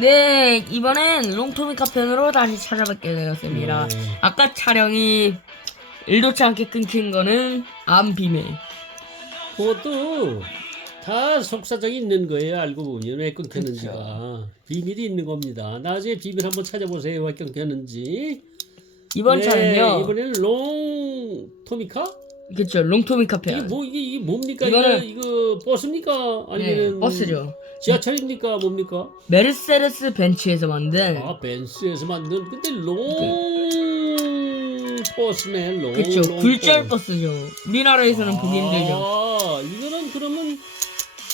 네, 이번엔 롱토미 카 편으로 다시 찾아뵙게 되었습니다. 네. 아까 촬영이 일도치 않게 끊긴 거는 암 비밀. 그것도 다 속사정이 있는 거예요. 알고 보면 왜 끊겼는지가 비밀이 있는 겁니다. 나중에 비밀 한번 찾아보세요. 왜 끊겼는지. 이번 네, 차는요. 이번에는 롱 토미카? 그쵸, 롱토미카 이게 편. 뭐 이게, 이게 뭡니까? 이거는- 이거, 이거 버스입니까? 네, 아니면 버스죠. 지하철입니까? 뭡니까? 메르세데스 벤츠에서 만든 아 벤츠에서 만든 근데 롱 버스네 롱. 그쵸, 롱 굴절 버스. 버스죠. 우리나라에서는 보기 힘들죠. 아, 이거는 그러면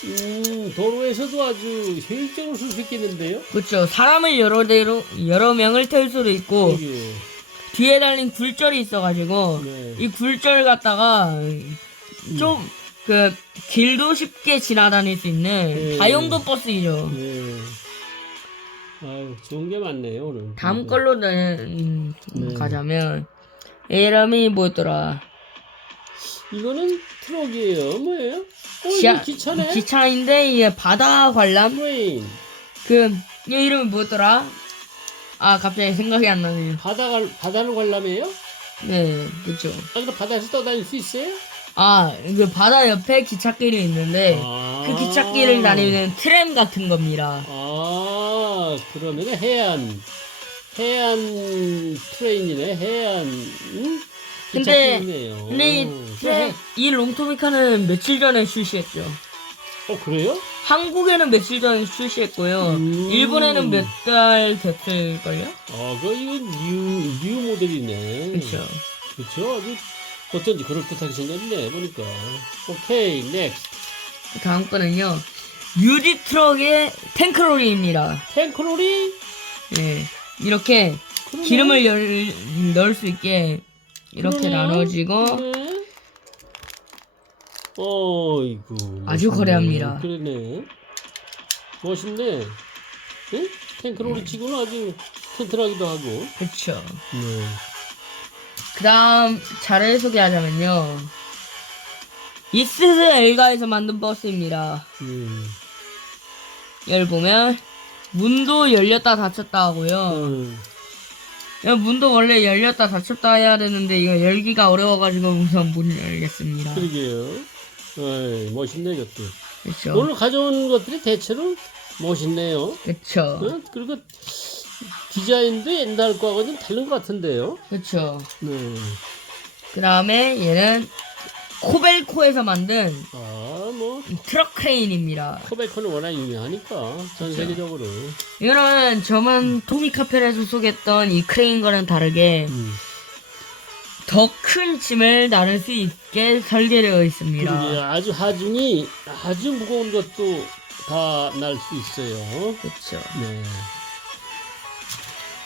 음, 도로에서도 아주 효율적으로 쓸 수 있겠는데요? 그쵸, 사람을 여러 대로 여러 명을 태울 수도 있고 예. 뒤에 달린 굴절이 있어가지고 네. 이 굴절 갖다가 좀 그 길도 쉽게 지나다닐 수 있는 네. 다용도 버스이죠. 네. 아유, 좋은 게 많네요, 오늘. 다음 걸로 음, 네. 가자면 이름이 뭐였더라? 이거는 트럭이에요. 뭐예요? 어, 지하- 이거 기차네? 기차인데 이게 바다 관람 트레인. 그이 이름이 뭐였더라? 아 갑자기 생각이 안 나네요. 바다 갈, 바다를 관람해요? 네, 그렇죠. 아, 그럼 바다에서 떠다닐 수 있어요? 아, 그 바다 옆에 기찻길이 있는데 아. 그 기찻길을 다니는 트램 같은 겁니다. 아, 그러면 해안, 해안 트레인이네, 해안, 응? 근데- 기찻길이네요. 근데 이, 어, 트램, 이 롱토미카는 며칠 전에 출시했죠. 어, 그래요? 한국에는 며칠 전에 출시했고요. 음. 일본에는 몇 달 됐을걸요? 아, 그, 이거 뉴, 뉴 모델이네. 그렇죠. 그쵸? 아주, 어쩐지 그럴듯하게 생겼네, 보니까. 오케이, 넥스트. 다음 거는요. 유지 트럭의 탱크로리입니다. 탱크로리? 예. 이렇게 그러네. 기름을 열, 넣을 수 있게 이렇게 그러네요. 나눠지고 그러네. 어이구. 아주 멋있네. 거래합니다. 그러네. 멋있네. 응? 탱크로리 치고는 아주 튼튼하기도 하고. 그렇죠. 네. 그 다음 차를 소개하자면요. 이스스 엘가에서 만든 버스입니다. 음. 여기 보면 문도 열렸다 닫혔다 하고요. 음. 야, 문도 원래 열렸다 닫혔다 해야 되는데 이거 열기가 어려워가지고 우선 문 열겠습니다. 그러게요. 어이, 멋있네, 이것도. 그렇죠. 오늘 가져온 것들이 대체로 멋있네요. 그렇죠. 어? 그리고 디자인도 옛날 거하고 좀 다른 것 같은데요. 그렇죠. 네. 그 다음에 얘는 코벨코에서 만든 아, 뭐, 트럭 크레인입니다. 코베코는 워낙 유명하니까, 전 세계적으로. 이거는 저번 토미카펠에서 소개했던 이 크레인과는 다르게 음. 더 큰 짐을 나를 수 있게 설계되어 있습니다. 그러게 아주 하중이 아주 무거운 것도 다 날 수 있어요. 그렇죠. 네.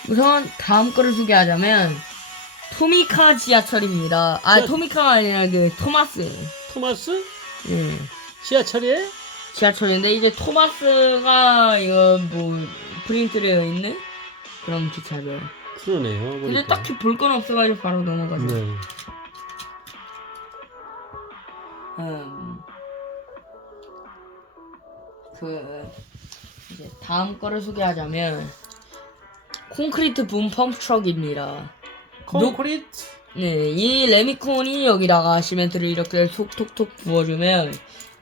우선 다음 거를 소개하자면 토미카 지하철입니다. 아 지하- 토미카가 아니라 그 토마스. 토마스? 예. 지하철이에요? 지하철인데 이제 토마스가 이거 뭐 프린트되어 있는 그런 기차죠. 그러네요. 근데 보니까. 딱히 볼 건 없어가지고 바로 넘어가죠. 네. 음, 그 이제 다음 거를 소개하자면 콘크리트 붐 펌프 트럭입니다. 콘크리트? 네, 이 레미콘이 여기다가 시멘트를 이렇게 톡톡톡 부어주면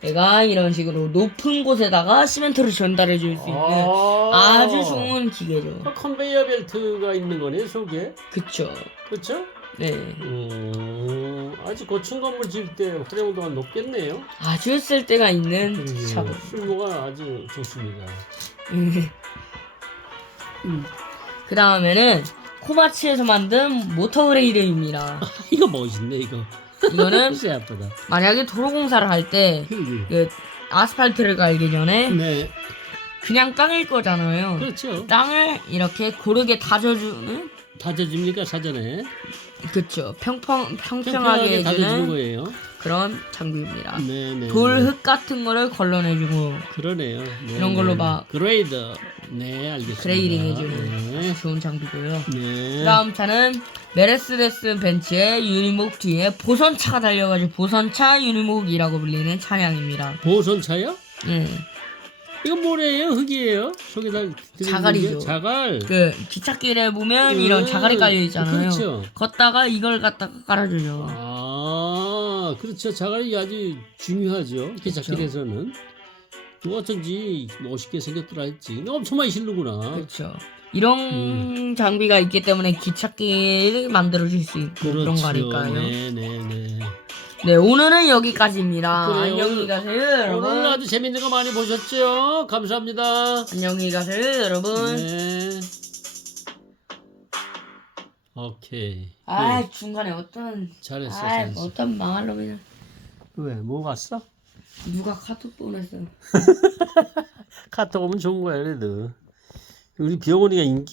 얘가 이런 식으로 높은 곳에다가 시멘트를 전달해 줄 수 있는 아... 주 좋은 기계죠. 그 컨베이어 벨트가 있는 거네, 속에. 그쵸. 그렇죠? 네. 음, 아주 고층 건물 지을 때 활용도가 높겠네요. 아주 쓸 데가 있는 음, 차고. 쓸모가 아주 좋습니다. 그 다음에는 코마치에서 만든 모터 그레이드입니다. 이거 멋있네, 이거. 이거는. 만약에 도로 공사를 할 때 그러게. 그 아스팔트를 갈기 전에 네. 그냥 땅일 거잖아요. 그렇죠. 땅을 이렇게 고르게 다져주는 다져줍니까, 사전에? 그쵸 평평 평평하게 평평하게 다져주는 해주는 거예요. 그런 장비입니다. 네네. 돌 흙 같은 거를 걸러내주고 그러네요. 네, 이런 걸로 네. 막 그레이더. 네, 알겠습니다. 그레이딩 해주는 네. 좋은 장비고요. 네. 그다음 차는 메르세데스 벤츠의 유니목 뒤에 보선차가 달려가지고 보선차 유니목이라고 불리는 차량입니다. 보선차요? 예. 이건 뭐래요? 흙이에요? 속에다 들어있는 자갈이죠. 게? 자갈. 그 기찻길에 보면 이런 음, 자갈이 깔려 있잖아요. 그렇죠. 걷다가 이걸 갖다가 깔아줘요. 아, 그렇죠. 자갈이 아주 중요하죠. 기찻길에서는. 또 어쩐지 멋있게 생겼더라 했지. 엄청 많이 실르구나. 그렇죠. 이런 음. 장비가 있기 때문에 기찻길을 만들어줄 수 있고 그런거 아닐까요? 네. 네, 네, 네. 오늘은 여기까지입니다. 그래요. 안녕히 가세요, 오늘 여러분. 아주 재밌는 거 많이 보셨죠? 감사합니다. 안녕히 가세요, 여러분. 네. 오케이. 아, 네, 중간에 어떤 잘했어, 아, 잘했어. 어떤 망할 놈이냐. 왜? 뭐 왔어? 누가 카톡 보냈어요. 카톡 오면 좋은 거야, 그래도. 우리 병원이가 인기